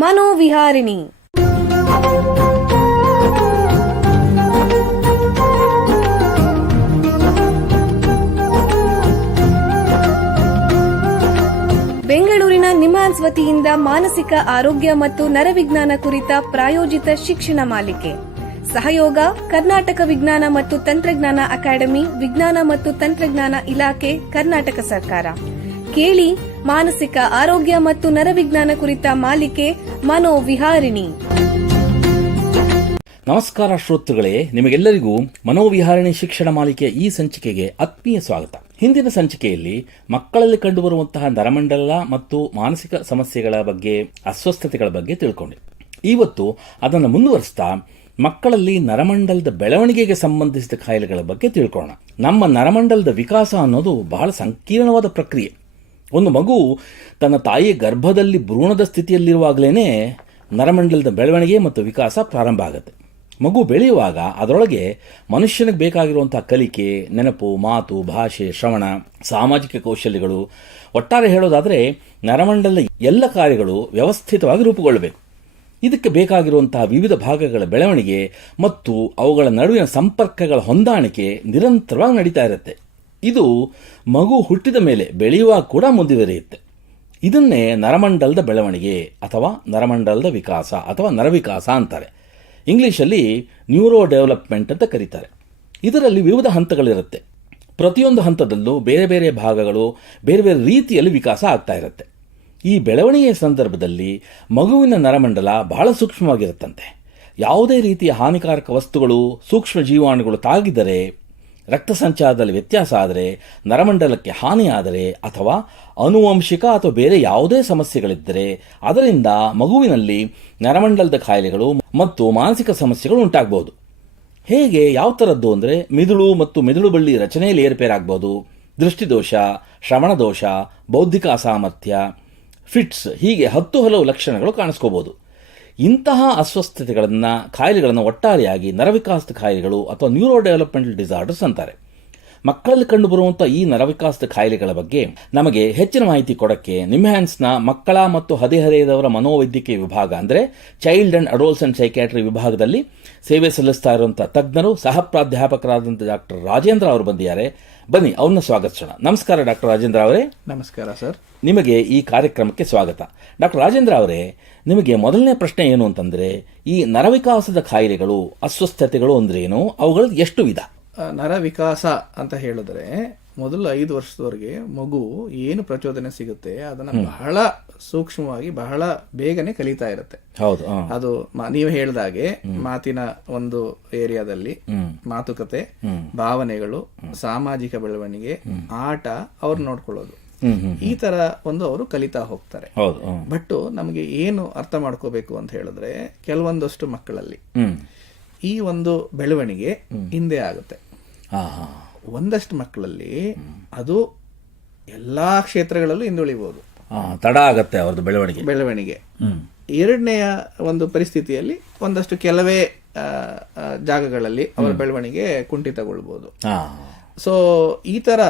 ಮನೋವಿಹಾರಿಣಿ ಬೆಂಗಳೂರಿನ ನಿಮಾನ್ಸ್ ವತಿಯಿಂದ ಮಾನಸಿಕ ಆರೋಗ್ಯ ಮತ್ತು ನರವಿಜ್ಞಾನ ಕುರಿತ ಪ್ರಾಯೋಜಿತ ಶಿಕ್ಷಣ ಮಾಲಿಕೆ. ಸಹಯೋಗ, ಕರ್ನಾಟಕ ವಿಜ್ಞಾನ ಮತ್ತು ತಂತ್ರಜ್ಞಾನ ಅಕಾಡೆಮಿ, ವಿಜ್ಞಾನ ಮತ್ತು ತಂತ್ರಜ್ಞಾನ ಇಲಾಖೆ, ಕರ್ನಾಟಕ ಸರ್ಕಾರ. ಕೇಳಿ ಮಾನಸಿಕ ಆರೋಗ್ಯ ಮತ್ತು ನರವಿಜ್ಞಾನ ಕುರಿತ ಮಾಲಿಕೆ ಮನೋವಿಹಾರಿಣಿ ನಮಸ್ಕಾರ ಶ್ರೋತೃಗಳೇ, ನಿಮಗೆಲ್ಲರಿಗೂ ಮನೋವಿಹಾರಿಣಿ ಶಿಕ್ಷಣ ಮಾಲಿಕೆಯ ಈ ಸಂಚಿಕೆಗೆ ಆತ್ಮೀಯ ಸ್ವಾಗತ. ಹಿಂದಿನ ಸಂಚಿಕೆಯಲ್ಲಿ ಮಕ್ಕಳಲ್ಲಿ ಕಂಡುಬರುವಂತಹ ನರಮಂಡಲ ಮತ್ತು ಮಾನಸಿಕ ಸಮಸ್ಯೆಗಳ ಬಗ್ಗೆ, ಅಸ್ವಸ್ಥತೆಗಳ ಬಗ್ಗೆ ತಿಳ್ಕೊಂಡೆ. ಇವತ್ತು ಅದನ್ನು ಮುಂದುವರಿಸ್ತಾ ಮಕ್ಕಳಲ್ಲಿ ನರಮಂಡಲದ ಬೆಳವಣಿಗೆಗೆ ಸಂಬಂಧಿಸಿದ ಕಾಯಿಲೆಗಳ ಬಗ್ಗೆ ತಿಳ್ಕೊಳ್ಳೋಣ. ನಮ್ಮ ನರಮಂಡಲದ ವಿಕಾಸ ಅನ್ನೋದು ಬಹಳ ಸಂಕೀರ್ಣವಾದ ಪ್ರಕ್ರಿಯೆ. ಒಂದು ಮಗು ತನ್ನ ತಾಯಿಯ ಗರ್ಭದಲ್ಲಿ ಭ್ರೂಣದ ಸ್ಥಿತಿಯಲ್ಲಿರುವಾಗಲೇ ನರಮಂಡಲದ ಬೆಳವಣಿಗೆ ಮತ್ತು ವಿಕಾಸ ಪ್ರಾರಂಭ ಆಗುತ್ತೆ. ಮಗು ಬೆಳೆಯುವಾಗ ಅದರೊಳಗೆ ಮನುಷ್ಯನಿಗೆ ಬೇಕಾಗಿರುವಂಥ ಕಲಿಕೆ, ನೆನಪು, ಮಾತು, ಭಾಷೆ, ಶ್ರವಣ, ಸಾಮಾಜಿಕ ಕೌಶಲ್ಯಗಳು. ಒಟ್ಟಾರೆ ಹೇಳೋದಾದರೆ ನರಮಂಡಲದ ಎಲ್ಲ ಕಾರ್ಯಗಳು ವ್ಯವಸ್ಥಿತವಾಗಿ ರೂಪುಗೊಳ್ಳಬೇಕು. ಇದಕ್ಕೆ ಬೇಕಾಗಿರುವಂತಹ ವಿವಿಧ ಭಾಗಗಳ ಬೆಳವಣಿಗೆ ಮತ್ತು ಅವುಗಳ ನಡುವಿನ ಸಂಪರ್ಕಗಳ ಹೊಂದಾಣಿಕೆ ನಿರಂತರವಾಗಿ ನಡೀತಾ ಇರುತ್ತೆ. ಇದು ಮಗು ಹುಟ್ಟಿದ ಮೇಲೆ ಬೆಳೆಯುವಾಗ ಕೂಡ ಮುಂದುವರಿಯುತ್ತೆ. ಇದನ್ನೇ ನರಮಂಡಲದ ಬೆಳವಣಿಗೆ ಅಥವಾ ನರಮಂಡಲದ ವಿಕಾಸ ಅಥವಾ ನರವಿಕಾಸ ಅಂತಾರೆ. ಇಂಗ್ಲೀಷಲ್ಲಿ ನ್ಯೂರೋ ಡೆವಲಪ್ಮೆಂಟ್ ಅಂತ ಕರೀತಾರೆ. ಇದರಲ್ಲಿ ವಿವಿಧ ಹಂತಗಳಿರುತ್ತೆ. ಪ್ರತಿಯೊಂದು ಹಂತದಲ್ಲೂ ಬೇರೆ ಬೇರೆ ಭಾಗಗಳು ಬೇರೆ ಬೇರೆ ರೀತಿಯಲ್ಲಿ ವಿಕಾಸ ಆಗ್ತಾ ಇರುತ್ತೆ. ಈ ಬೆಳವಣಿಗೆಯ ಸಂದರ್ಭದಲ್ಲಿ ಮಗುವಿನ ನರಮಂಡಲ ಬಹಳ ಸೂಕ್ಷ್ಮವಾಗಿರುತ್ತಂತೆ. ಯಾವುದೇ ರೀತಿಯ ಹಾನಿಕಾರಕ ವಸ್ತುಗಳು, ಸೂಕ್ಷ್ಮ ಜೀವಾಣುಗಳು ತಾಗಿದರೆ ರಕ್ತ ಸಂಚಾರದಲ್ಲಿ ವ್ಯತ್ಯಾಸ ಆದರೆ, ನರಮಂಡಲಕ್ಕೆ ಹಾನಿಯಾದರೆ ಅಥವಾ ಅನುವಂಶಿಕ ಅಥವಾ ಬೇರೆ ಯಾವುದೇ ಸಮಸ್ಯೆಗಳಿದ್ದರೆ, ಅದರಿಂದ ಮಗುವಿನಲ್ಲಿ ನರಮಂಡಲದ ಕಾಯಿಲೆಗಳು ಮತ್ತು ಮಾನಸಿಕ ಸಮಸ್ಯೆಗಳು ಉಂಟಾಗಬಹುದು. ಹೇಗೆ, ಯಾವ ಥರದ್ದು ಅಂದರೆ, ಮಿದುಳು ಮತ್ತು ಮಿದುಳು ಬಳ್ಳಿ ರಚನೆಯಲ್ಲಿ ಏರ್ಪೇರಾಗ್ಬೋದು ದೃಷ್ಟಿದೋಷ, ಶ್ರವಣದೋಷ, ಬೌದ್ಧಿಕ ಅಸಾಮರ್ಥ್ಯ, ಫಿಟ್ಸ್ ಹೀಗೆ ಹತ್ತು ಹಲವು ಲಕ್ಷಣಗಳು ಕಾಣಿಸ್ಕೋಬಹುದು. ಇಂತಹ ಅಸ್ವಸ್ಥತೆಗಳನ್ನು ಕಾಯಿಲೆಗಳನ್ನು ಒಟ್ಟಾರೆಯಾಗಿ ನರವಿಕಾಸದ ಕಾಯಿಲೆಗಳು ಅಥವಾ ನ್ಯೂರೋ ಡೆವಲಪ್ಮೆಂಟಲ್ ಡಿಸಾರ್ಡರ್ಸ್ ಅಂತಾರೆ. ಮಕ್ಕಳಲ್ಲಿ ಕಂಡುಬರುವಂಥ ಈ ನರವಿಕಾಸದ ಕಾಯಿಲೆಗಳ ಬಗ್ಗೆ ನಮಗೆ ಹೆಚ್ಚಿನ ಮಾಹಿತಿ ಕೊಡಕ್ಕೆ ನಿಮ್ಹ್ಯಾನ್ಸ್ನ ಮಕ್ಕಳ ಮತ್ತು ಹದಿಹರೆಯದವರ ಮನೋವೈದ್ಯಕೀಯ ವಿಭಾಗ ಅಂದರೆ child and adolescent and psychiatry ವಿಭಾಗದಲ್ಲಿ ಸೇವೆ ಸಲ್ಲಿಸ್ತಾ ಇರುವಂಥ ತಜ್ಞರು ಸಹ ಪ್ರಾಧ್ಯಾಪಕರಾದಂಥ ಡಾಕ್ಟರ್ ರಾಜೇಂದ್ರ ಅವರು ಬಂದಿದ್ದಾರೆ. ಬನ್ನಿ ಅವ್ರನ್ನ ಸ್ವಾಗತಿಸೋಣ. ನಮಸ್ಕಾರ ಡಾಕ್ಟರ್ ರಾಜೇಂದ್ರ ಅವರೇ. ನಮಸ್ಕಾರ ಸರ್. ನಿಮಗೆ ಈ ಕಾರ್ಯಕ್ರಮಕ್ಕೆ ಸ್ವಾಗತ. ಡಾಕ್ಟರ್ ರಾಜೇಂದ್ರ ಅವರೇ ನಿಮಗೆ ಮೊದಲನೇ ಪ್ರಶ್ನೆ ಏನು ಅಂತಂದ್ರೆ ಈ ನರವಿಕಾಸದ ಕಾಯಿಲೆಗಳು ಅಸ್ವಸ್ಥತೆಗಳು ಅಂದ್ರೇನು? ಅವುಗಳಲ್ಲಿ ಎಷ್ಟು ವಿಧ? ನರವಿಕಾಸ ಅಂತ ಹೇಳಿದ್ರೆ ಮೊದಲು ಐದು ವರ್ಷದವರೆಗೆ ಮಗು ಏನು ಪ್ರಚೋದನೆ ಸಿಗುತ್ತೆ ಅದನ್ನ ಬಹಳ ಸೂಕ್ಷ್ಮವಾಗಿ ಬಹಳ ಬೇಗನೆ ಕಲಿತಾ ಇರುತ್ತೆ. ಹೌದು ಅದು ನೀವು ಹೇಳ್ದಾಗೆ ಮಾತಿನ ಒಂದು ಏರಿಯಾದಲ್ಲಿ ಮಾತುಕತೆ ಭಾವನೆಗಳು ಸಾಮಾಜಿಕ ಬೆಳವಣಿಗೆ ಆಟ ಅವ್ರು ನೋಡ್ಕೊಳ್ಳೋದು. ಈ ತರ ಒಂದು ಅವರು ಕಲಿತಾ ಹೋಗ್ತಾರೆ. ಹೌದು ಬಟ್ ನಮಗೆ ಏನು ಅರ್ಥ ಮಾಡ್ಕೋಬೇಕು ಅಂತ ಹೇಳಿದ್ರೆ ಕೆಲವೊಂದಷ್ಟು ಮಕ್ಕಳಲ್ಲಿ ಈ ಒಂದು ಬೆಳವಣಿಗೆ ಹಿಂದೆ ಆಗುತ್ತೆ. ಒಂದಷ್ಟು ಮಕ್ಕಳಲ್ಲಿ ಅದು ಎಲ್ಲಾ ಕ್ಷೇತ್ರಗಳಲ್ಲೂ ಹಿಂದುಳಿಬಹುದು ತಡ ಆಗತ್ತೆ ಅವ್ರದ್ದು ಬೆಳವಣಿಗೆ. ಬೆಳವಣಿಗೆ. ಎರಡನೆಯ ಒಂದು ಪರಿಸ್ಥಿತಿಯಲ್ಲಿ ಒಂದಷ್ಟು ಕೆಲವೇ ಜಾಗಗಳಲ್ಲಿ ಅವರ ಬೆಳವಣಿಗೆ ಕುಂಠಿತಗೊಳ್ಬಹುದು ಸೊ ಈ ತರ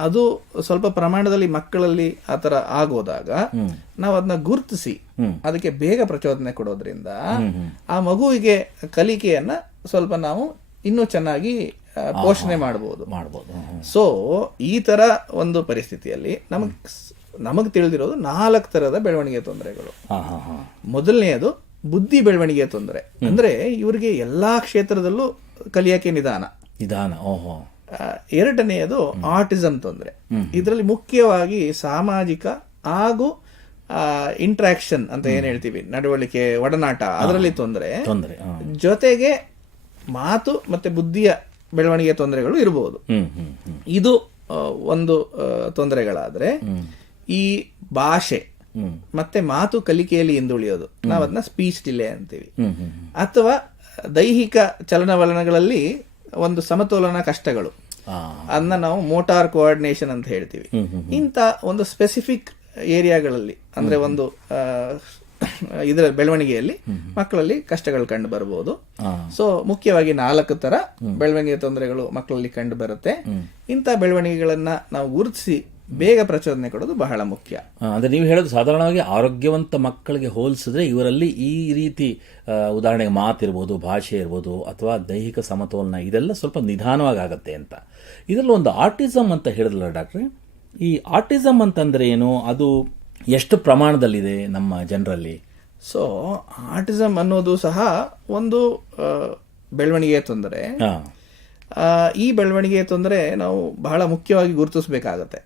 ಅದು ಸ್ವಲ್ಪ ಪ್ರಮಾಣದಲ್ಲಿ ಮಕ್ಕಳಲ್ಲಿ ಆ ತರ ಆಗೋದಾಗ ನಾವು ಅದನ್ನ ಗುರುತಿಸಿ ಅದಕ್ಕೆ ಬೇಗ ಪ್ರಚೋದನೆ ಕೊಡೋದ್ರಿಂದ ಆ ಮಗುವಿಗೆ ಕಲಿಕೆಯನ್ನ ಸ್ವಲ್ಪ ನಾವು ಇನ್ನೂ ಚೆನ್ನಾಗಿ ಪೋಷಣೆ ಮಾಡಬಹುದು ಮಾಡಬಹುದು. ಸೊ ಈ ತರ ಒಂದು ಪರಿಸ್ಥಿತಿಯಲ್ಲಿ ನಮಗ್ ನಮಗ್ ತಿಳಿದಿರೋದು ನಾಲ್ಕು ತರದ ಬೆಳವಣಿಗೆ ತೊಂದರೆಗಳು. ಮೊದಲನೆಯದು ಬುದ್ಧಿ ಬೆಳವಣಿಗೆ ತೊಂದರೆ. ಅಂದ್ರೆ ಇವರಿಗೆ ಎಲ್ಲಾ ಕ್ಷೇತ್ರದಲ್ಲೂ ಕಲಿಯಕ್ಕೆ ನಿಧಾನ. ನಿಧಾನ ಓಹೋ. ಎರಡನೆಯದು ಆಟಿಸಮ್ ತೊಂದರೆ. ಇದರಲ್ಲಿ ಮುಖ್ಯವಾಗಿ ಸಾಮಾಜಿಕ ಹಾಗೂ ಇಂಟ್ರಾಕ್ಷನ್ ಅಂತ ಏನ್ ಹೇಳ್ತೀವಿ? ನಡವಳಿಕೆ ಒಡನಾಟ ಅದರಲ್ಲಿ ತೊಂದರೆ. ತೊಂದರೆ ಜೊತೆಗೆ ಮಾತು ಮತ್ತೆ ಬುದ್ಧಿಯ ಬೆಳವಣಿಗೆ ತೊಂದರೆಗಳು ಇರಬಹುದು ಇದು ಒಂದು ತೊಂದರೆಗಳಾದ್ರೆ ಈ ಭಾಷೆ ಮತ್ತೆ ಮಾತು ಕಲಿಕೆಯಲ್ಲಿ ಹಿಂದುಳಿಯೋದು. ನಾವದನ್ನ ಸ್ಪೀಚ್ ಡಿಲೇ ಅಂತೀವಿ. ಅಥವಾ ದೈಹಿಕ ಚಲನವಲನಗಳಲ್ಲಿ ಒಂದು ಸಮತೋಲನ ಕಷ್ಟಗಳು. ಅದನ್ನ ನಾವು ಮೋಟಾರ್ ಕೋಆರ್ಡಿನೇಷನ್ ಅಂತ ಹೇಳ್ತೀವಿ. ಇಂಥ ಒಂದು ಸ್ಪೆಸಿಫಿಕ್ ಏರಿಯಾಗಳಲ್ಲಿ ಅಂದ್ರೆ ಒಂದು ಇದರ ಬೆಳವಣಿಗೆಯಲ್ಲಿ ಮಕ್ಕಳಲ್ಲಿ ಕಷ್ಟಗಳು ಕಂಡು ಬರಬಹುದು. ಸೊ ಮುಖ್ಯವಾಗಿ ನಾಲ್ಕು ತರ ಬೆಳವಣಿಗೆ ತೊಂದರೆಗಳು ಮಕ್ಕಳಲ್ಲಿ ಕಂಡು ಬರುತ್ತೆ. ಇಂಥ ಬೆಳವಣಿಗೆಗಳನ್ನ ನಾವು ಗುರುತಿಸಿ ಬೇಗ ಪ್ರಚೋದನೆ ಕೊಡೋದು ಬಹಳ ಮುಖ್ಯ. ಅಂದರೆ ನೀವು ಹೇಳೋದು ಸಾಧಾರಣವಾಗಿ ಆರೋಗ್ಯವಂತ ಮಕ್ಕಳಿಗೆ ಹೋಲಿಸಿದ್ರೆ ಇವರಲ್ಲಿ ಈ ರೀತಿ ಉದಾಹರಣೆಗೆ ಮಾತಿರ್ಬೋದು ಭಾಷೆ ಇರ್ಬೋದು ಅಥವಾ ದೈಹಿಕ ಸಮತೋಲನ ಇದೆಲ್ಲ ಸ್ವಲ್ಪ ನಿಧಾನವಾಗಿ ಆಗುತ್ತೆ ಅಂತ. ಇದರಲ್ಲಿ ಒಂದು ಆರ್ಟಿಸಮ್ ಅಂತ ಹೇಳಿದ್ರಲ್ಲ ಡಾಕ್ಟ್ರೆ? ಈ ಆರ್ಟಿಸಮ್ ಅಂತಂದ್ರೆ ಏನು? ಅದು ಎಷ್ಟು ಪ್ರಮಾಣದಲ್ಲಿದೆ ನಮ್ಮ ಜನರಲ್ಲಿ? ಸೊ ಆರ್ಟಿಸಮ್ ಅನ್ನೋದು ಸಹ ಒಂದು ಬೆಳವಣಿಗೆಯ ತೊಂದರೆ. ಈ ಬೆಳವಣಿಗೆಯ ತೊಂದರೆ ನಾವು ಬಹಳ ಮುಖ್ಯವಾಗಿ ಗುರುತಿಸಬೇಕಾಗತ್ತೆ.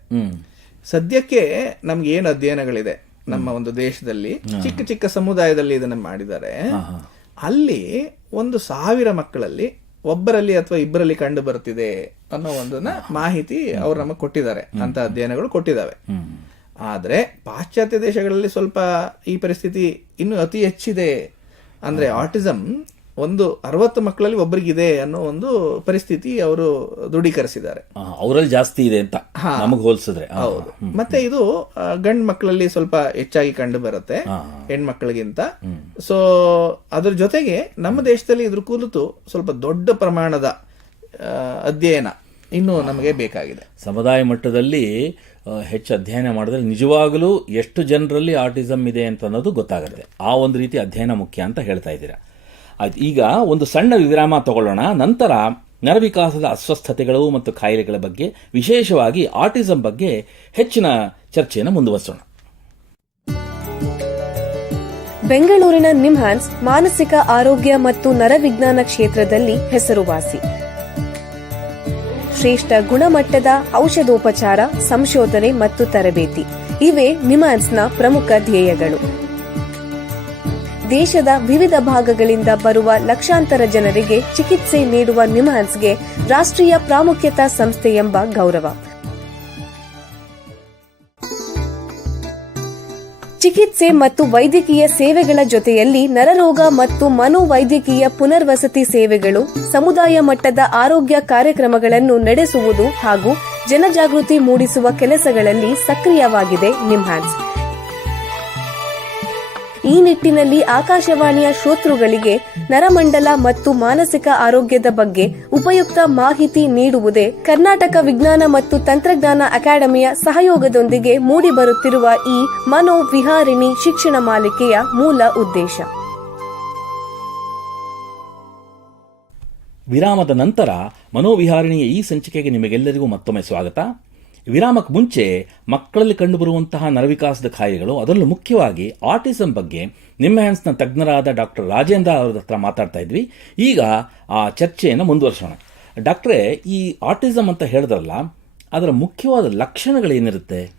ಸದ್ಯಕ್ಕೆ ನಮ್ಗೆ ಏನು ಅಧ್ಯಯನಗಳಿದೆ? ನಮ್ಮ ಒಂದು ದೇಶದಲ್ಲಿ ಚಿಕ್ಕ ಚಿಕ್ಕ ಸಮುದಾಯದಲ್ಲಿ ಇದನ್ನ ಮಾಡಿದ್ದಾರೆ. ಅಲ್ಲಿ ಒಂದು ಸಾವಿರ ಮಕ್ಕಳಲ್ಲಿ ಒಬ್ಬರಲ್ಲಿ ಅಥವಾ ಇಬ್ಬರಲ್ಲಿ ಕಂಡು ಬರ್ತಿದೆ ಅನ್ನೋ ಒಂದನ್ನ ಮಾಹಿತಿ ಅವ್ರು ನಮಗೆ ಕೊಟ್ಟಿದ್ದಾರೆ. ಅಂತ ಅಧ್ಯಯನಗಳು ಕೊಟ್ಟಿದ್ದಾವೆ. ಆದ್ರೆ ಪಾಶ್ಚಾತ್ಯ ದೇಶಗಳಲ್ಲಿ ಸ್ವಲ್ಪ ಈ ಪರಿಸ್ಥಿತಿ ಇನ್ನು ಅತಿ ಹೆಚ್ಚಿದೆ. ಅಂದ್ರೆ ಆಟಿಸಮ್ ಒಂದು ಅರವತ್ತು ಮಕ್ಕಳಲ್ಲಿ ಒಬ್ಬರಿಗಿದೆ ಅನ್ನೋ ಒಂದು ಪರಿಸ್ಥಿತಿ ಅವರು ದೃಢೀಕರಿಸಿದ್ದಾರೆ. ಅವರಲ್ಲಿ ಜಾಸ್ತಿ ಇದೆ ಅಂತ ನಮಗೆ ಹೋಲಿಸಿದ್ರೆ. ಹೌದು. ಮತ್ತೆ ಇದು ಗಂಡ್ ಮಕ್ಕಳಲ್ಲಿ ಸ್ವಲ್ಪ ಹೆಚ್ಚಾಗಿ ಕಂಡು ಬರುತ್ತೆ. ಹೆಣ್ಮಕ್ಳಿಗಿಂತ. ಸೊ ಅದ್ರ ಜೊತೆಗೆ ನಮ್ಮ ದೇಶದಲ್ಲಿ ಇದ್ರ ಕುರಿತು ಸ್ವಲ್ಪ ದೊಡ್ಡ ಪ್ರಮಾಣದ ಅಧ್ಯಯನ ಇನ್ನು ನಮಗೆ ಬೇಕಾಗಿದೆ. ಸಮುದಾಯ ಮಟ್ಟದಲ್ಲಿ ಹೆಚ್ಚು ಅಧ್ಯಯನ ಮಾಡಿದ್ರೆ ನಿಜವಾಗಲೂ ಎಷ್ಟು ಜನರಲ್ಲಿ ಆರ್ಟಿಸಮ್ ಇದೆ ಅಂತ ಅನ್ನೋದು ಗೊತ್ತಾಗುತ್ತೆ. ಆ ಒಂದು ರೀತಿ ಅಧ್ಯಯನ ಮುಖ್ಯ ಅಂತ ಹೇಳ್ತಾ ಇದ್ದೀರಾ. ಆಯ್ತು, ಈಗ ಒಂದು ಸಣ್ಣ ವಿರಾಮ ತಗೊಳ್ಳೋಣ. ನಂತರ ನರವಿಕಾಸದ ಅಸ್ವಸ್ಥತೆಗಳು ಮತ್ತು ಕಾಯಿಲೆಗಳ ಬಗ್ಗೆ, ವಿಶೇಷವಾಗಿ ಆಟಿಸಮ್ ಬಗ್ಗೆ ಹೆಚ್ಚಿನ ಚರ್ಚೆಯನ್ನು ಮುಂದುವರಿಸೋಣ. ಬೆಂಗಳೂರಿನ ನಿಮ್ಹಾನ್ಸ್ ಮಾನಸಿಕ ಆರೋಗ್ಯ ಮತ್ತು ನರವಿಜ್ಞಾನ ಕ್ಷೇತ್ರದಲ್ಲಿ ಹೆಸರುವಾಸಿ. ಶ್ರೇಷ್ಠ ಗುಣಮಟ್ಟದ ಔಷಧೋಪಚಾರ, ಸಂಶೋಧನೆ ಮತ್ತು ತರಬೇತಿ. ಇವೇ ನಿಮ್ಹಾನ್ಸ್ನ ಪ್ರಮುಖ ಧ್ಯೇಯಗಳು. ದೇಶದ ವಿವಿಧ ಭಾಗಗಳಿಂದ ಬರುವ ಲಕ್ಷಾಂತರ ಜನರಿಗೆ ಚಿಕಿತ್ಸೆ ನೀಡುವ ನಿಮ್ಹಾನ್ಸ್ಗೆ ರಾಷ್ಟ್ರೀಯ ಪ್ರಾಮುಖ್ಯತಾ ಸಂಸ್ಥೆ ಎಂಬ ಗೌರವ. ಚಿಕಿತ್ಸೆ ಮತ್ತು ವೈದ್ಯಕೀಯ ಸೇವೆಗಳ ಜೊತೆಯಲ್ಲಿ ನರರೋಗ ಮತ್ತು ಮನೋವೈದ್ಯಕೀಯ ಪುನರ್ವಸತಿ ಸೇವೆಗಳು, ಸಮುದಾಯ ಮಟ್ಟದ ಆರೋಗ್ಯ ಕಾರ್ಯಕ್ರಮಗಳನ್ನು ನಡೆಸುವುದು ಹಾಗೂ ಜನಜಾಗೃತಿ ಮೂಡಿಸುವ ಕೆಲಸಗಳಲ್ಲಿ ಸಕ್ರಿಯವಾಗಿದೆ ನಿಮ್ಹಾನ್ಸ್ ಈ ನಿಟ್ಟಿನಲ್ಲಿ ಆಕಾಶವಾಣಿಯ ಶ್ರೋತೃಗಳಿಗೆ ನರಮಂಡಲ ಮತ್ತು ಮಾನಸಿಕ ಆರೋಗ್ಯದ ಬಗ್ಗೆ ಉಪಯುಕ್ತ ಮಾಹಿತಿ ನೀಡುವುದೇ ಕರ್ನಾಟಕ ವಿಜ್ಞಾನ ಮತ್ತು ತಂತ್ರಜ್ಞಾನ ಅಕಾಡೆಮಿಯ ಸಹಯೋಗದೊಂದಿಗೆ ಮೂಡಿಬರುತ್ತಿರುವ ಈ ಮನೋವಿಹಾರಿಣಿ ಶಿಕ್ಷಣ ಮಾಲಿಕೆಯ ಮೂಲ ಉದ್ದೇಶ. ವಿರಾಮದ ನಂತರ ಮನೋವಿಹಾರಿಣಿಯ ಈ ಸಂಚಿಕೆಗೆ ನಿಮಗೆಲ್ಲರಿಗೂ ಮತ್ತೊಮ್ಮೆ ಸ್ವಾಗತ. ವಿರಾಮಕ್ಕೆ ಮುಂಚೆ ಮಕ್ಕಳಲ್ಲಿ ಕಂಡುಬರುವಂತಹ ನರವಿಕಾಸದ ಕಾಯಿಲೆಗಳು ಅದರಲ್ಲೂ ಮುಖ್ಯವಾಗಿ ಆಟಿಸಂ ಬಗ್ಗೆ ನಿಮ್ಮ ಹ್ಯಾಂಡ್ಸ್ನ ತಜ್ಞರಾದ ಡಾಕ್ಟರ್ ರಾಜೇಂದ್ರ ಅವರ ಹತ್ರ ಮಾತಾಡ್ತಾ ಇದ್ವಿ. ಈಗ ಆ ಚರ್ಚೆಯನ್ನು ಮುಂದುವರಿಸೋಣ. ಡಾಕ್ಟ್ರೇ ಈ ಆಟಿಸಮ್ ಅಂತ ಹೇಳಿದ್ರಲ್ಲ ಅದರ ಮುಖ್ಯವಾದ ಲಕ್ಷಣಗಳೇನಿರುತ್ತೆ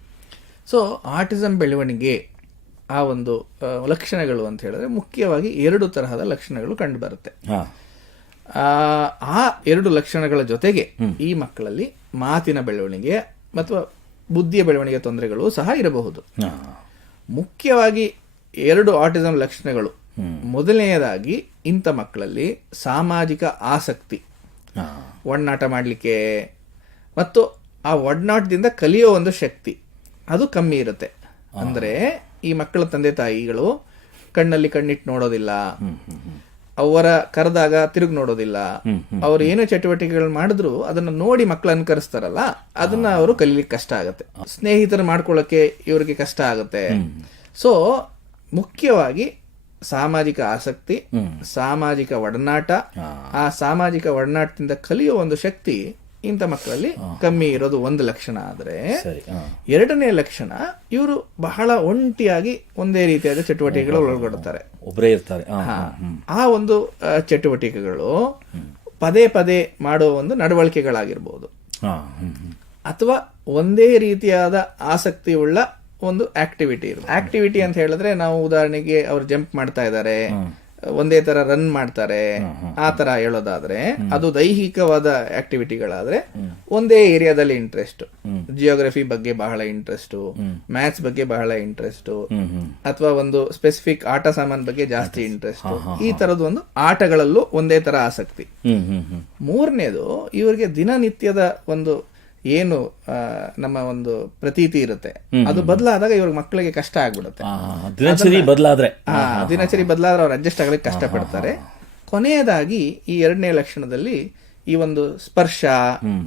ಸೊ ಆಟಿಸಮ್ ಬೆಳವಣಿಗೆ ಆ ಒಂದು ಲಕ್ಷಣಗಳು ಅಂತ ಹೇಳಿದ್ರೆ ಮುಖ್ಯವಾಗಿ ಎರಡು ತರಹದ ಲಕ್ಷಣಗಳು ಕಂಡುಬರುತ್ತೆ. ಆ ಎರಡು ಲಕ್ಷಣಗಳ ಜೊತೆಗೆ ಈ ಮಕ್ಕಳಲ್ಲಿ ಮಾತಿನ ಬೆಳವಣಿಗೆ ಅಥವಾ ಬುದ್ಧಿಯ ಬೆಳವಣಿಗೆ ತೊಂದರೆಗಳು ಸಹ ಇರಬಹುದು. ಮುಖ್ಯವಾಗಿ ಎರಡು ಆಟಿಸಮ್ ಲಕ್ಷಣಗಳು. ಮೊದಲನೆಯದಾಗಿ ಇಂಥ ಮಕ್ಕಳಲ್ಲಿ ಸಾಮಾಜಿಕ ಆಸಕ್ತಿ. ಒಡನಾಟ ಮಾಡಲಿಕ್ಕೆ ಮತ್ತು ಆ ಒಡನಾಟದಿಂದ ಕಲಿಯೋ ಒಂದು ಶಕ್ತಿ. ಅದು ಕಮ್ಮಿ ಇರುತ್ತೆ. ಅಂದರೆ ಈ ಮಕ್ಕಳ ತಂದೆ ತಾಯಿಗಳು ಕಣ್ಣಲ್ಲಿ ಕಣ್ಣಿಟ್ಟು ನೋಡೋದಿಲ್ಲ. ಅವರ ಕರೆದಾಗ ತಿರುಗಿ ನೋಡೋದಿಲ್ಲ. ಅವ್ರು ಏನೇ ಚಟುವಟಿಕೆಗಳು ಮಾಡಿದ್ರು ಅದನ್ನ ನೋಡಿ ಮಕ್ಕಳು ಅನ್ಕರಿಸ್ತಾರಲ್ಲ ಅದನ್ನ ಅವರು ಕಲೀಲಿಕ್ಕೆ ಕಷ್ಟ ಆಗುತ್ತೆ. ಸ್ನೇಹಿತರ ಮಾಡ್ಕೊಳ್ಳೋಕೆ ಇವರಿಗೆ ಕಷ್ಟ ಆಗುತ್ತೆ. ಸೊ ಮುಖ್ಯವಾಗಿ ಸಾಮಾಜಿಕ ಆಸಕ್ತಿ ಸಾಮಾಜಿಕ ಒಡನಾಟ ಆ ಸಾಮಾಜಿಕ ಒಡನಾಟದಿಂದ ಕಲಿಯೋ ಒಂದು ಶಕ್ತಿ ಇಂಥ ಮಕ್ಕಳಲ್ಲಿ ಕಮ್ಮಿ ಇರೋದು ಒಂದು ಲಕ್ಷಣ ಆದರೆ ಎರಡನೇ ಲಕ್ಷಣ ಇವರು ಬಹಳ ಒಂಟಿಯಾಗಿ ಒಂದೇ ರೀತಿಯಾದ ಚಟುವಟಿಕೆಗಳು ಒಳಗೊಡುತ್ತಾರೆ ಒಬ್ಬರೇ ಇರ್ತಾರೆ. ಆ ಒಂದು ಚಟುವಟಿಕೆಗಳು ಪದೇ ಪದೇ ಮಾಡುವ ಒಂದು ನಡವಳಿಕೆಗಳಾಗಿರ್ಬೋದು. ಅಥವಾ ಒಂದೇ ರೀತಿಯಾದ ಆಸಕ್ತಿ ಉಳ್ಳ ಒಂದು ಆಕ್ಟಿವಿಟಿ ಇರುತ್ತೆ ಆಕ್ಟಿವಿಟಿ ಅಂತ ಹೇಳಿದ್ರೆ ನಾವು ಉದಾಹರಣೆಗೆ ಅವ್ರು ಜಂಪ್ ಮಾಡ್ತಾ ಇದ್ದಾರೆ. ಒಂದೇ ತರ ರನ್ ಮಾಡ್ತಾರೆ ಆ ತರ ಹೇಳೋದಾದ್ರೆ ಅದು ದೈಹಿಕವಾದ ಆಕ್ಟಿವಿಟಿಗಳಾದ್ರೆ ಒಂದೇ ಏರಿಯಾದಲ್ಲಿ ಇಂಟ್ರೆಸ್ಟ್ ಜಿಯೋಗ್ರಫಿ ಬಗ್ಗೆ ಬಹಳ ಇಂಟ್ರೆಸ್ಟ್ ಮ್ಯಾಥ್ಸ್ ಬಗ್ಗೆ ಬಹಳ ಇಂಟ್ರೆಸ್ಟ್ ಅಥವಾ ಒಂದು ಸ್ಪೆಸಿಫಿಕ್ ಆಟ ಸಾಮಾನ್ ಬಗ್ಗೆ ಜಾಸ್ತಿ ಇಂಟ್ರೆಸ್ಟ್ ಈ ತರದ ಒಂದು ಆಟಗಳಲ್ಲೂ ಒಂದೇ ತರ ಆಸಕ್ತಿ. ಮೂರನೇದು ಇವರಿಗೆ ದಿನನಿತ್ಯದ ಒಂದು ಏನು ನಮ್ಮ ಒಂದು ಪ್ರತೀತಿ ಇರುತ್ತೆ. ಅದು ಬದಲಾದಾಗ ಇವ್ರಿಗೆ ಮಕ್ಕಳಿಗೆ ಕಷ್ಟ ಆಗ್ಬಿಡುತ್ತೆ. ದಿನಚರಿ ಬದಲಾದ್ರೆ. ದಿನಚರಿ ಬದಲಾದ್ರೆ ಅವ್ರು ಅಡ್ಜಸ್ಟ್ ಆಗಲಿಕ್ಕೆ ಕಷ್ಟಪಡ್ತಾರೆ. ಕೊನೆಯದಾಗಿ ಈ ಎರಡನೇ ಲಕ್ಷಣದಲ್ಲಿ ಈ ಒಂದು ಸ್ಪರ್ಶ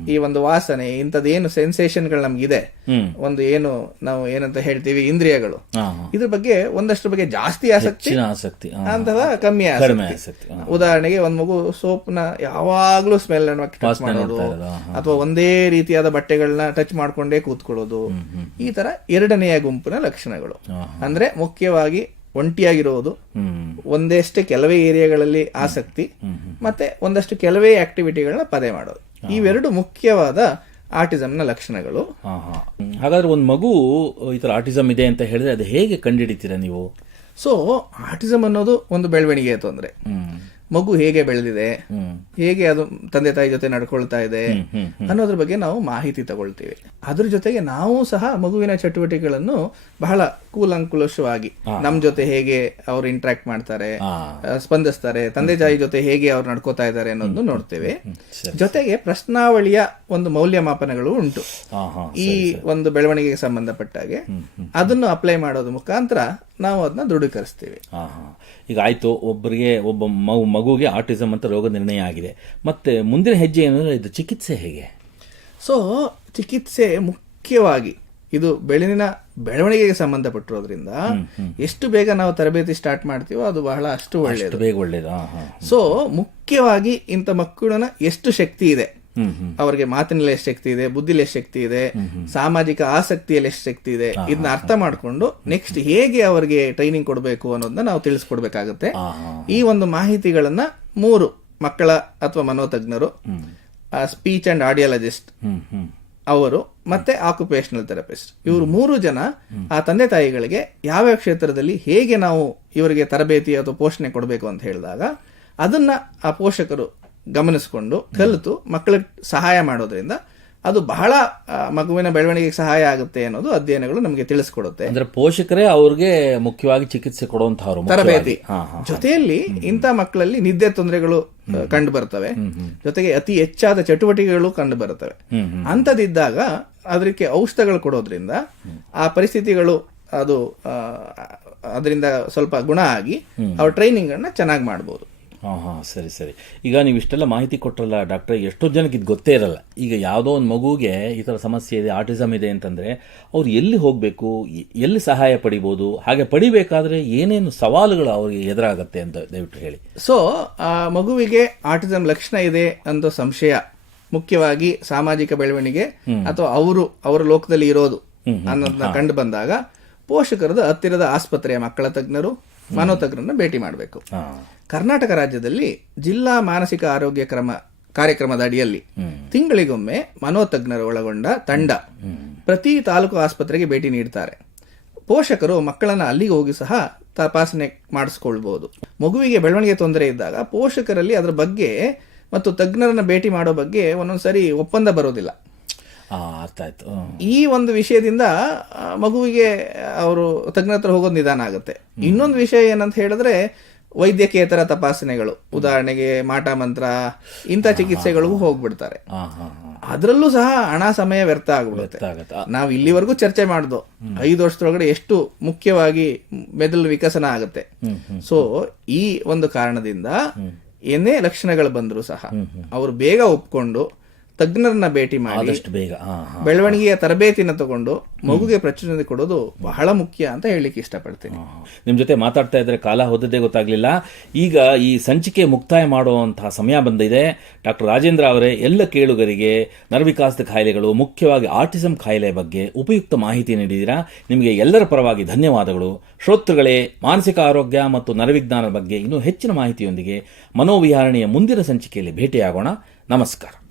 ಈ ಒಂದು ವಾಸನೆ ಇಂಥದ್ದೇನು ಸೆನ್ಸೇಷನ್ಗಳು ನಮ್ಗಿದೆ. ಒಂದು ಏನು ನಾವು ಏನಂತ ಹೇಳ್ತೀವಿ ಇಂದ್ರಿಯಗಳು. ಇದ್ರ ಬಗ್ಗೆ ಒಂದಷ್ಟು ಬಗ್ಗೆ ಜಾಸ್ತಿ ಆಸಕ್ತಿ ಆಸಕ್ತಿ ಅಂತದ ಅಥವಾ ಕಮ್ಮಿ ಆಸಕ್ತಿ. ಉದಾಹರಣೆಗೆ ಒಂದ್ ಮಗು ಸೋಪ್ನ ಯಾವಾಗ್ಲೂ ಸ್ಮೆಲ್ ಮಾಡೋದು. ಅಥವಾ ಒಂದೇ ರೀತಿಯಾದ ಬಟ್ಟೆಗಳನ್ನ ಟಚ್ ಮಾಡ್ಕೊಂಡೇ ಕೂತ್ಕೊಳ್ಳೋದು. ಈ ತರ ಎರಡನೆಯ ಗುಂಪಿನ ಲಕ್ಷಣಗಳು. ಅಂದ್ರೆ ಮುಖ್ಯವಾಗಿ ಒಂಟಿಯಾಗಿರೋದು ಒಂದಷ್ಟು ಕೆಲವೇ ಏರಿಯಾಗಳಲ್ಲಿ ಆಸಕ್ತಿ ಮತ್ತೆ ಒಂದಷ್ಟು ಕೆಲವೇ ಆಕ್ಟಿವಿಟಿಗಳನ್ನ ಪದೇ ಮಾಡೋದು. ಇವೆರಡು ಮುಖ್ಯವಾದ ಆಟಿಸಮ್ನ ಲಕ್ಷಣಗಳು. ಹಾಗಾದ್ರೆ ಒಂದು ಮಗು ಈ ತರ ಆಟಿಸಮ್ ಇದೆ ಅಂತ ಹೇಳಿದ್ರೆ ಅದು ಹೇಗೆ ಕಂಡುಹಿಡಿತೀರಾ ನೀವು? ಸೊ ಆಟಿಸಮ್ ಅನ್ನೋದು ಒಂದು ಬೆಳವಣಿಗೆಯ ತೊಂದರೆ. ಮಗು ಹೇಗೆ ಬೆಳೆದಿದೆ ಹೇಗೆ ಅದು ತಂದೆ ತಾಯಿ ಜೊತೆ ನಡ್ಕೊಳ್ತಾ ಇದೆ ಅನ್ನೋದ್ರ ಬಗ್ಗೆ ನಾವು ಮಾಹಿತಿ ತಗೊಳ್ತೀವಿ. ಅದ್ರ ಜೊತೆಗೆ ನಾವು ಸಹ ಮಗುವಿನ ಚಟುವಟಿಕೆಗಳನ್ನು ಬಹಳ ಕೂಲಂಕುಲಶವಾಗಿ ನಮ್ ಜೊತೆ ಹೇಗೆ ಅವ್ರು ಇಂಟ್ರಾಕ್ಟ್ ಮಾಡ್ತಾರೆ ಸ್ಪಂದಿಸ್ತಾರೆ ತಂದೆ ತಾಯಿ ಜೊತೆ ಹೇಗೆ ಅವ್ರು ನಡ್ಕೋತಾ ಇದ್ದಾರೆ ಅನ್ನೋದನ್ನು ನೋಡ್ತೇವೆ. ಜೊತೆಗೆ ಪ್ರಶ್ನಾವಳಿಯ ಒಂದು ಮೌಲ್ಯಮಾಪನಗಳು ಉಂಟು. ಈ ಒಂದು ಬೆಳವಣಿಗೆಗೆ ಸಂಬಂಧಪಟ್ಟಾಗೆ ಅದನ್ನು ಅಪ್ಲೈ ಮಾಡೋದ್ರ ಮುಖಾಂತರ ನಾವು ಅದನ್ನ ದೃಢೀಕರಿಸ್ತೀವಿ. ಹಾ ಹಾ. ಈಗ ಆಯ್ತು ಒಬ್ಬರಿಗೆ ಒಬ್ಬ ಮಗು ಮಗುಗೆ ಆಟಿಸಮ್ ಅಂತ ರೋಗ ನಿರ್ಣಯ ಆಗಿದೆ. ಮತ್ತೆ ಮುಂದಿನ ಹೆಜ್ಜೆ ಏನಂದ್ರೆ ಇದು ಚಿಕಿತ್ಸೆ ಹೇಗೆ? ಸೊ ಚಿಕಿತ್ಸೆ ಮುಖ್ಯವಾಗಿ ಇದು ಬೆಳಿನ ಬೆಳವಣಿಗೆಗೆ ಸಂಬಂಧಪಟ್ಟಿರೋದ್ರಿಂದ ಎಷ್ಟು ಬೇಗ ನಾವು ತರಬೇತಿ ಸ್ಟಾರ್ಟ್ ಮಾಡ್ತೀವೋ ಅದು ಬಹಳ ಅಷ್ಟು ಒಳ್ಳೆಯದು ಬೇಗ ಒಳ್ಳೆಯದು ಸೊ ಮುಖ್ಯವಾಗಿ ಇಂಥ ಮಕ್ಕಳನ್ನ ಎಷ್ಟು ಶಕ್ತಿ ಇದೆ? ಅವರಿಗೆ ಮಾತಿನಲ್ಲಿ ಎಷ್ಟು ಶಕ್ತಿ ಇದೆ ಬುದ್ಧಿಲಿ ಎಷ್ಟು ಶಕ್ತಿ ಇದೆ ಸಾಮಾಜಿಕ ಆಸಕ್ತಿಯಲ್ಲಿ ಎಷ್ಟು ಶಕ್ತಿ ಇದೆ ಇದನ್ನ ಅರ್ಥ ಮಾಡ್ಕೊಂಡು ನೆಕ್ಸ್ಟ್ ಹೇಗೆ ಅವರಿಗೆ ಟ್ರೈನಿಂಗ್ ಕೊಡಬೇಕು ಅನ್ನೋದನ್ನ ನಾವು ತಿಳಿಸ್ಕೊಡ್ಬೇಕಾಗತ್ತೆ. ಈ ಒಂದು ಮಾಹಿತಿಗಳನ್ನ ಮೂರು ಮಕ್ಕಳ ಅಥವಾ ಮನೋತಜ್ಞರು ಸ್ಪೀಚ್ ಅಂಡ್ ಆಡಿಯಾಲಜಿಸ್ಟ್ ಅವರು ಮತ್ತೆ ಆಕ್ಯುಪೇಷನಲ್ ಥೆರಪಿಸ್ಟ್ ಇವರು ಮೂರು ಜನ ಆ ತಂದೆ ತಾಯಿಗಳಿಗೆ ಯಾವ ಕ್ಷೇತ್ರದಲ್ಲಿ ಹೇಗೆ ನಾವು ಇವರಿಗೆ ತರಬೇತಿ ಅಥವಾ ಪೋಷಣೆ ಕೊಡಬೇಕು ಅಂತ ಹೇಳಿದಾಗ ಅದನ್ನ ಆ ಪೋಷಕರು ಗಮನಿಸಿಕೊಂಡು ಕಲಿತು ಮಕ್ಕಳಿಗೆ ಸಹಾಯ ಮಾಡೋದ್ರಿಂದ ಅದು ಬಹಳ ಮಗುವಿನ ಬೆಳವಣಿಗೆಗೆ ಸಹಾಯ ಆಗುತ್ತೆ ಅನ್ನೋದು ಅಧ್ಯಯನಗಳು ನಮಗೆ ತಿಳಿಸ್ಕೊಡುತ್ತೆ. ಅಂದ್ರೆ ಪೋಷಕರೇ ಅವ್ರಿಗೆ ಮುಖ್ಯವಾಗಿ ಚಿಕಿತ್ಸೆ ಕೊಡುವಂತಹವರು. ತರಬೇತಿ. ಜೊತೆಯಲ್ಲಿ ಇಂಥ ಮಕ್ಕಳಲ್ಲಿ ನಿದ್ದೆ ತೊಂದರೆಗಳು ಕಂಡು ಬರ್ತವೆ ಜೊತೆಗೆ ಅತಿ ಹೆಚ್ಚಾದ ಚಟುವಟಿಕೆಗಳು ಕಂಡು ಬರ್ತವೆ ಅಂಥದ್ದಿದ್ದಾಗ ಅದಕ್ಕೆ ಔಷಧಗಳು ಕೊಡೋದ್ರಿಂದ ಆ ಪರಿಸ್ಥಿತಿಗಳು ಅದು ಅದರಿಂದ ಸ್ವಲ್ಪ ಗುಣ ಆಗಿ ಅವ್ರ ಟ್ರೈನಿಂಗ್ ಅನ್ನ ಚೆನ್ನಾಗಿ ಮಾಡ್ಬೋದು. ಹಾ ಹಾಂ ಸರಿ ಸರಿ. ಈಗ ನೀವು ಇಷ್ಟೆಲ್ಲ ಮಾಹಿತಿ ಕೊಟ್ಟರಲ್ಲ ಡಾಕ್ಟರ್ ಎಷ್ಟೋ ಜನಕ್ಕೆ ಇದು ಗೊತ್ತೇ ಇರಲ್ಲ. ಈಗ ಯಾವುದೋ ಒಂದು ಮಗುಗೆ ಈ ಥರ ಸಮಸ್ಯೆ ಇದೆ ಆಟಿಸಮ್ ಇದೆ ಅಂತಂದ್ರೆ ಅವ್ರು ಎಲ್ಲಿ ಹೋಗಬೇಕು ಎಲ್ಲಿ ಸಹಾಯ ಪಡಿಬೋದು ಹಾಗೆ ಪಡಿಬೇಕಾದ್ರೆ ಏನೇನು ಸವಾಲುಗಳು ಅವರಿಗೆ ಎದುರಾಗತ್ತೆ ಅಂತ ದಯವಿಟ್ಟು ಹೇಳಿ. ಸೊ ಆ ಮಗುವಿಗೆ ಆಟಿಸಮ್ ಲಕ್ಷಣ ಇದೆ ಅಂತ ಸಂಶಯ ಮುಖ್ಯವಾಗಿ ಸಾಮಾಜಿಕ ಬೆಳವಣಿಗೆ ಅಥವಾ ಅವರು ಅವರ ಲೋಕದಲ್ಲಿ ಇರೋದು ಅನ್ನೋದನ್ನ ಕಂಡು ಬಂದಾಗ ಪೋಷಕರದ ಹತ್ತಿರದ ಆಸ್ಪತ್ರೆಯ ಮಕ್ಕಳ ತಜ್ಞರು ಮನೋತಜ್ಞರನ್ನ ಭೇಟಿ ಮಾಡಬೇಕು. ಕರ್ನಾಟಕ ರಾಜ್ಯದಲ್ಲಿ ಜಿಲ್ಲಾ ಮಾನಸಿಕ ಆರೋಗ್ಯ ಕ್ರಮ ಕಾರ್ಯಕ್ರಮದ ಅಡಿಯಲ್ಲಿ ತಿಂಗಳಿಗೊಮ್ಮೆ ಮನೋತಜ್ಞರು ಒಳಗೊಂಡ ತಂಡ ಪ್ರತಿ ತಾಲೂಕು ಆಸ್ಪತ್ರೆಗೆ ಭೇಟಿ ನೀಡ್ತಾರೆ. ಪೋಷಕರು ಮಕ್ಕಳನ್ನ ಅಲ್ಲಿಗೆ ಹೋಗಿ ಸಹ ತಪಾಸಣೆ ಮಾಡಿಸ್ಕೊಳ್ಬಹುದು ಮಗುವಿಗೆ ಬೆಳವಣಿಗೆ ತೊಂದರೆ ಇದ್ದಾಗ ಪೋಷಕರಲ್ಲಿ ಅದರ ಬಗ್ಗೆ ಮತ್ತು ತಜ್ಞರನ್ನ ಭೇಟಿ ಮಾಡೋ ಬಗ್ಗೆ ಒಂದೊಂದ್ಸರಿ ಒಪ್ಪಂದ ಬರೋದಿಲ್ಲ. ಹಾ ಅರ್ಥ ಆಯ್ತು. ಈ ಒಂದು ವಿಷಯದಿಂದ ಮಗುವಿಗೆ ಅವರು ತಜ್ಞರ ಹತ್ರ ಹೋಗೋದು ನಿಧಾನ ಆಗುತ್ತೆ. ಇನ್ನೊಂದು ವಿಷಯ ಏನಂತ ಹೇಳಿದ್ರೆ ವೈದ್ಯಕೇತರ ತಪಾಸಣೆಗಳು ಉದಾಹರಣೆಗೆ ಮಾಟ ಮಂತ್ರ ಇಂಥ ಚಿಕಿತ್ಸೆಗಳಿಗೂ ಹೋಗ್ಬಿಡ್ತಾರೆ. ಅದರಲ್ಲೂ ಸಹ ಹಣ ಸಮಯ ವ್ಯರ್ಥ ಆಗ್ಬಿಡುತ್ತೆ. ನಾವು ಇಲ್ಲಿವರೆಗೂ ಚರ್ಚೆ ಮಾಡ್ದು. ಐದು ವರ್ಷದೊಳಗಡೆ ಎಷ್ಟು ಮುಖ್ಯವಾಗಿ ಮೆದುಳು ವಿಕಸನ ಆಗುತ್ತೆ. ಸೊ ಈ ಒಂದು ಕಾರಣದಿಂದ ಏನೇ ಲಕ್ಷಣಗಳು ಬಂದರೂ ಸಹ ಅವರು ಬೇಗ ಒಪ್ಕೊಂಡು ತಜ್ಞರನ್ನ ಭೇಟಿ ಮಾಡಿ ಆದಷ್ಟು ಬೇಗ ಬೆಳವಣಿಗೆಯ ತರಬೇತಿನ ತಗೊಂಡು ಮಗುಗೆ ಪ್ರಚೋದನೆ ಕೊಡೋದು ಬಹಳ ಮುಖ್ಯ ಅಂತ ಹೇಳಲಿಕ್ಕೆ ಇಷ್ಟಪಡ್ತೀನಿ. ನಿಮ್ಮ ಜೊತೆ ಮಾತಾಡ್ತಾ ಇದ್ರೆ ಕಾಲ ಹೋದದ್ದೇ ಗೊತ್ತಾಗ್ಲಿಲ್ಲ. ಈಗ ಈ ಸಂಚಿಕೆ ಮುಕ್ತಾಯ ಮಾಡುವಂತಹ ಸಮಯ ಬಂದಿದೆ. ಡಾಕ್ಟರ್ ರಾಜೇಂದ್ರ ಅವರೇ ಎಲ್ಲ ಕೇಳುಗರಿಗೆ ನರವಿಕಾಸದ ಕಾಯಿಲೆಗಳು ಮುಖ್ಯವಾಗಿ ಆಟಿಸಂ ಕಾಯಿಲೆ ಬಗ್ಗೆ ಉಪಯುಕ್ತ ಮಾಹಿತಿ ನೀಡಿದಿರಾ ನಿಮಗೆ ಎಲ್ಲರ ಪರವಾಗಿ ಧನ್ಯವಾದಗಳು. ಶ್ರೋತೃಗಳೇ ಮಾನಸಿಕ ಆರೋಗ್ಯ ಮತ್ತು ನರವಿಜ್ಞಾನದ ಬಗ್ಗೆ ಇನ್ನೂ ಹೆಚ್ಚಿನ ಮಾಹಿತಿಯೊಂದಿಗೆ ಮನೋವಿಹಾರಣೆಯ ಮುಂದಿನ ಸಂಚಿಕೆಯಲ್ಲಿ ಭೇಟಿಯಾಗೋಣ. ನಮಸ್ಕಾರ.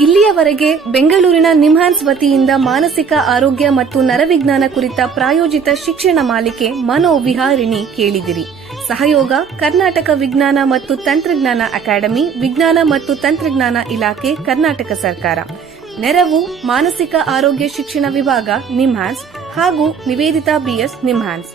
ಇಲ್ಲಿಯವರೆಗೆ ಬೆಂಗಳೂರಿನ ನಿಮ್ಹಾನ್ಸ್ ವತಿಯಿಂದ ಮಾನಸಿಕ ಆರೋಗ್ಯ ಮತ್ತು ನರವಿಜ್ಞಾನ ಕುರಿತ ಪ್ರಾಯೋಜಿತ ಶಿಕ್ಷಣ ಮಾಲಿಕೆ ಮನೋವಿಹಾರಿಣಿ ಕೇಳಿದಿರಿ. ಸಹಯೋಗ, ಕರ್ನಾಟಕ ವಿಜ್ಞಾನ ಮತ್ತು ತಂತ್ರಜ್ಞಾನ ಅಕಾಡೆಮಿ, ವಿಜ್ಞಾನ ಮತ್ತು ತಂತ್ರಜ್ಞಾನ ಇಲಾಖೆ, ಕರ್ನಾಟಕ ಸರ್ಕಾರ. ನೆರವು, ಮಾನಸಿಕ ಆರೋಗ್ಯ ಶಿಕ್ಷಣ ವಿಭಾಗ, ನಿಮ್ಹಾನ್ಸ್ ಹಾಗೂ ನಿವೇದಿತಾ ಬಿಎಸ್ ನಿಮ್ಹಾನ್ಸ್.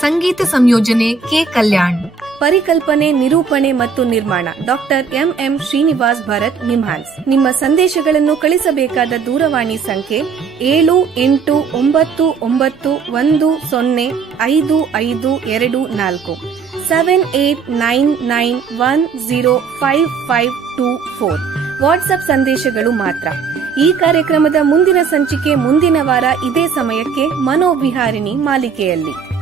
ಸಂಗೀತ ಸಂಯೋಜನೆ ಕೆ ಕಲ್ಯಾಣ್. ಪರಿಕಲ್ಪನೆ, ನಿರೂಪಣೆ ಮತ್ತು ನಿರ್ಮಾಣ. Doctor M M Srinivas Bharat, NIMHANS. ನಿಮ್ಮ ಸಂದೇಶಗಳನ್ನು ಕಳಿಸಬೇಕಾದ ದೂರವಾಣಿ ಸಂಖ್ಯೆ ಏಳು ಎಂಟು ಒಂಬತ್ತು ಒಂಬತ್ತು ಒಂದು ಸೊನ್ನೆ ಐದು ಐದು ಎರಡು ನಾಲ್ಕು. Seven eight nine nine one zero five five two four. WhatsApp ಸಂದೇಶಗಳು ಮಾತ್ರ. ಈ ಕಾರ್ಯಕ್ರಮದ ಮುಂದಿನ ಸಂಚಿಕೆ ಮುಂದಿನ ವಾರ ಇದೇ ಸಮಯಕ್ಕೆ ಮನೋವಿಹಾರಿಣಿ ಮಾಲಿಕೆಯಲ್ಲಿ.